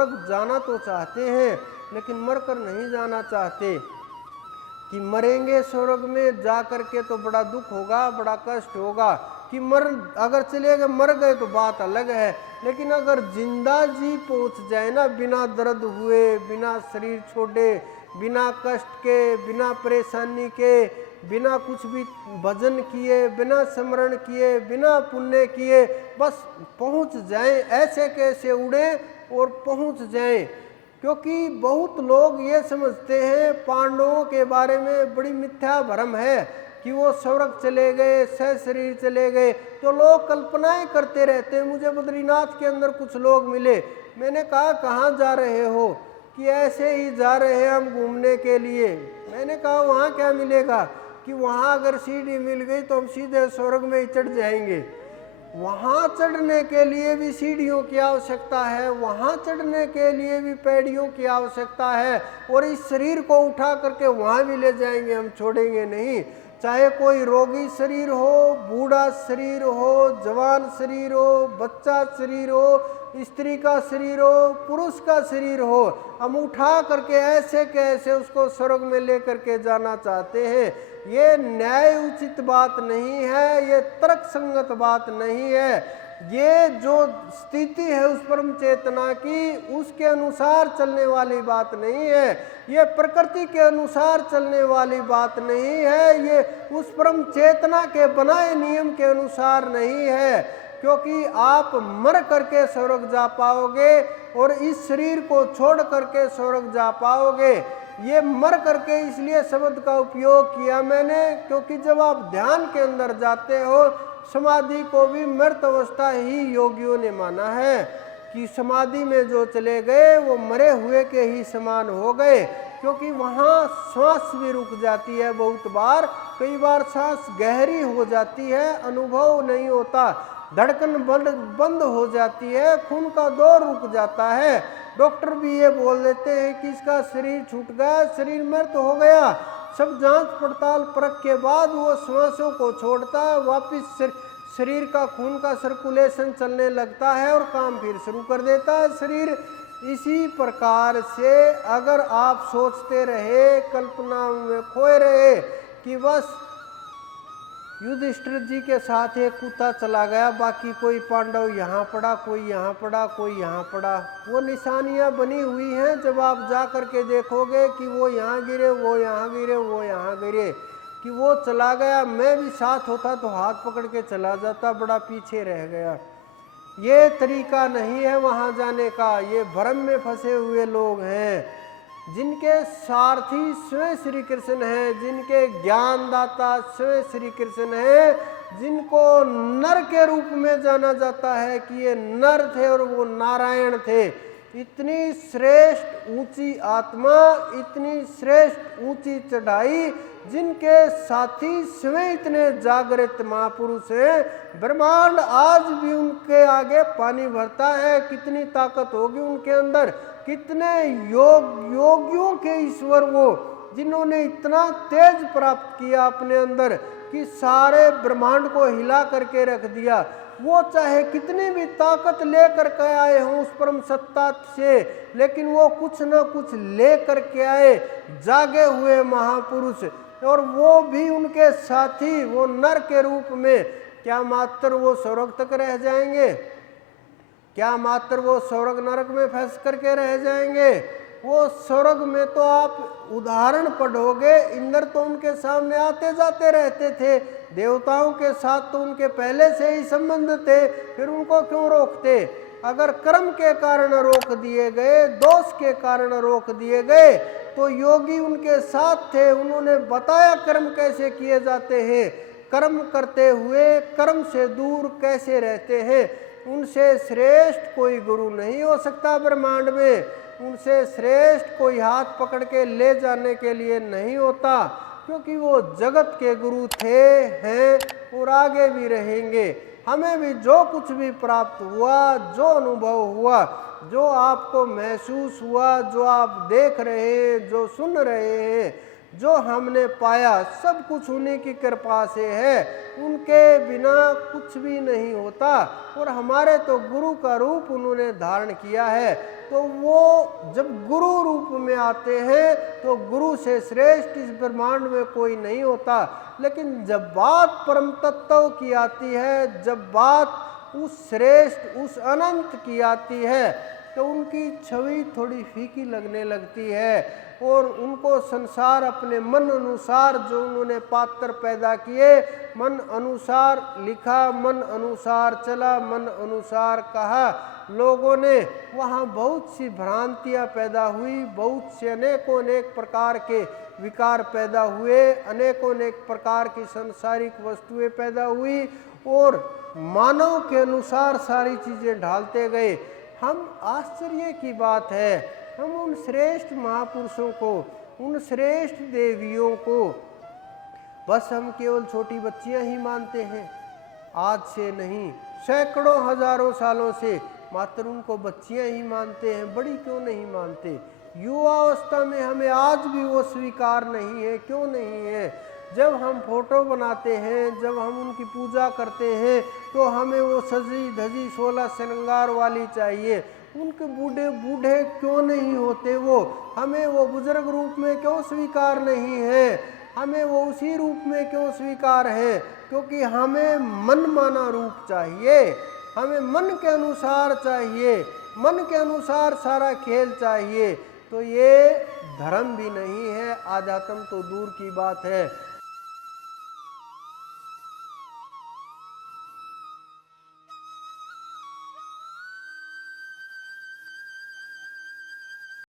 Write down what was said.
स्वर्ग जाना तो चाहते हैं लेकिन मरकर नहीं जाना चाहते कि मरेंगे स्वर्ग में जा करके तो बड़ा दुख होगा, बड़ा कष्ट होगा। कि अगर चले गए, मर गए तो बात अलग है, लेकिन अगर जिंदा जी पहुंच जाए ना, बिना दर्द हुए, बिना शरीर छोड़े, बिना कष्ट के, बिना परेशानी के, बिना कुछ भी भजन किए, बिना स्मरण किए, बिना पुण्य किए, बस पहुंच जाएं, ऐसे कैसे उड़े और पहुंच जाएं। क्योंकि बहुत लोग ये समझते हैं, पांडवों के बारे में बड़ी मिथ्या भ्रम है कि वो स्वर्ग चले गए, सह शरीर चले गए, तो लोग कल्पनाएं करते रहते हैं। मुझे बद्रीनाथ के अंदर कुछ लोग मिले, मैंने कहा कहाँ जा रहे हो? कि ऐसे ही जा रहे हैं हम घूमने के लिए। मैंने कहा वहाँ क्या मिलेगा? कि वहाँ अगर सीढ़ी मिल गई तो हम सीधे स्वर्ग में ही चढ़ जाएंगे। वहाँ चढ़ने के लिए भी सीढ़ियों की आवश्यकता है, वहाँ चढ़ने के लिए भी पैड़ियों की आवश्यकता है, और इस शरीर को उठा करके वहाँ भी ले जाएंगे, हम छोड़ेंगे नहीं। चाहे कोई रोगी शरीर हो, बूढ़ा शरीर हो, जवान शरीर हो, बच्चा शरीर हो, स्त्री का शरीर हो, पुरुष का शरीर हो, हम उठा करके ऐसे के ऐसे उसको स्वर्ग में लेकर के जाना चाहते हैं। ये न्याय उचित बात नहीं है, ये तर्क संगत बात नहीं है। ये जो स्थिति है उस परम चेतना की, उसके अनुसार चलने वाली बात नहीं है, ये प्रकृति के अनुसार चलने वाली बात नहीं है, ये उस परम चेतना के बनाए नियम के अनुसार नहीं है। क्योंकि आप मर करके स्वर्ग जा पाओगे और इस शरीर को छोड़ करके स्वर्ग जा पाओगे। ये मर करके इसलिए शब्द का उपयोग किया मैंने, क्योंकि जब आप ध्यान के अंदर जाते हो, समाधि को भी मृत अवस्था ही योगियों ने माना है कि समाधि में जो चले गए वो मरे हुए के ही समान हो गए। क्योंकि वहाँ श्वास भी रुक जाती है, बहुत बार, कई बार सांस गहरी हो जाती है, अनुभव नहीं होता, धड़कन बंद हो जाती है, खून का दौर रुक जाता है। डॉक्टर भी ये बोल देते हैं कि इसका शरीर छूट गया, शरीर मृत हो गया। सब जांच पड़ताल परख के बाद वो श्वासों को छोड़ता है, वापिस शरीर का खून का सर्कुलेशन चलने लगता है और काम फिर शुरू कर देता है शरीर। इसी प्रकार से अगर आप सोचते रहे, कल्पना में खोए रहे कि बस युधिष्ठिर जी के साथ एक कुत्ता चला गया, बाकी कोई पांडव यहाँ पड़ा, कोई यहाँ पड़ा, कोई यहाँ पड़ा, वो निशानियाँ बनी हुई हैं। जब आप जा करके देखोगे कि वो यहाँ गिरे, वो यहाँ गिरे, वो यहाँ गिरे, कि वो चला गया, मैं भी साथ होता तो हाथ पकड़ के चला जाता, बड़ा पीछे रह गया। ये तरीका नहीं है वहाँ जाने का। ये भ्रम में फंसे हुए लोग हैं, जिनके सारथी स्वयं श्री कृष्ण हैं, जिनके ज्ञानदाता स्वयं श्री कृष्ण हैं, जिनको नर के रूप में जाना जाता है कि ये नर थे और वो नारायण थे। इतनी श्रेष्ठ ऊंची आत्मा, इतनी श्रेष्ठ ऊंची चढ़ाई, जिनके साथी स्वयं इतने जागृत महापुरुष हैं। ब्रह्मांड आज भी उनके आगे पानी भरता है। कितनी ताकत होगी उनके अंदर, कितने योगियों के ईश्वर वो, जिन्होंने इतना तेज प्राप्त किया अपने अंदर कि सारे ब्रह्मांड को हिला करके रख दिया। वो चाहे कितनी भी ताकत लेकर के आए हों उस परम सत्ता से, लेकिन वो कुछ न कुछ लेकर के आए, जागे हुए महापुरुष, और वो भी उनके साथी वो नर के रूप में। क्या मात्र वो स्वर्ग तक रह जाएंगे? क्या मात्र वो स्वर्ग नरक में फंस करके रह जाएंगे? वो स्वर्ग में तो आप उदाहरण पढ़ोगे, इंद्र तो उनके सामने आते जाते रहते थे, देवताओं के साथ तो उनके पहले से ही संबंध थे, फिर उनको क्यों रोकते? अगर कर्म के कारण रोक दिए गए, दोष के कारण रोक दिए गए, तो योगी उनके साथ थे, उन्होंने बताया कर्म कैसे किए जाते हैं, कर्म करते हुए कर्म से दूर कैसे रहते हैं। उनसे श्रेष्ठ कोई गुरु नहीं हो सकता ब्रह्मांड में, उनसे श्रेष्ठ कोई हाथ पकड़ के ले जाने के लिए नहीं होता, क्योंकि वो जगत के गुरु थे, हैं और आगे भी रहेंगे। हमें भी जो कुछ भी प्राप्त हुआ, जो अनुभव हुआ, जो आपको महसूस हुआ, जो आप देख रहे हैं, जो सुन रहे हैं, जो हमने पाया सब कुछ उन्हीं की कृपा से है, उनके बिना कुछ भी नहीं होता। और हमारे तो गुरु का रूप उन्होंने धारण किया है, तो वो जब गुरु रूप में आते हैं तो गुरु से श्रेष्ठ इस ब्रह्मांड में कोई नहीं होता। लेकिन जब बात परम तत्व की आती है, जब बात उस श्रेष्ठ उस अनंत की आती है, तो उनकी छवि थोड़ी फीकी लगने लगती है और उनको संसार अपने मन अनुसार जो उन्होंने पात्र पैदा किए, मन अनुसार लिखा, मन अनुसार चला, मन अनुसार कहा, लोगों ने वहाँ बहुत सी भ्रांतियाँ पैदा हुई, बहुत से अनेकों अनेक प्रकार के विकार पैदा हुए, अनेकों अनेक प्रकार की सांसारिक वस्तुएं पैदा हुई और मानव के अनुसार सारी चीज़ें ढालते गए। हम आश्चर्य की बात है, हम उन श्रेष्ठ महापुरुषों को, उन श्रेष्ठ देवियों को बस हम केवल छोटी बच्चियां ही मानते हैं। आज से नहीं, सैकड़ों हजारों सालों से मात्र उनको बच्चियां ही मानते हैं, बड़ी क्यों नहीं मानते। युवावस्था में हमें आज भी वो स्वीकार नहीं है, क्यों नहीं है। जब हम फोटो बनाते हैं, जब हम उनकी पूजा करते हैं, तो हमें वो सजी धजी 16 श्रृंगार वाली चाहिए। उनके बूढ़े बूढ़े क्यों नहीं होते वो, हमें वो बुजुर्ग रूप में क्यों स्वीकार नहीं है, हमें वो उसी रूप में क्यों स्वीकार है, क्योंकि हमें मनमाना रूप चाहिए, हमें मन के अनुसार चाहिए, मन के अनुसार सारा खेल चाहिए। तो ये धर्म भी नहीं है, आध्यात्म तो दूर की बात है।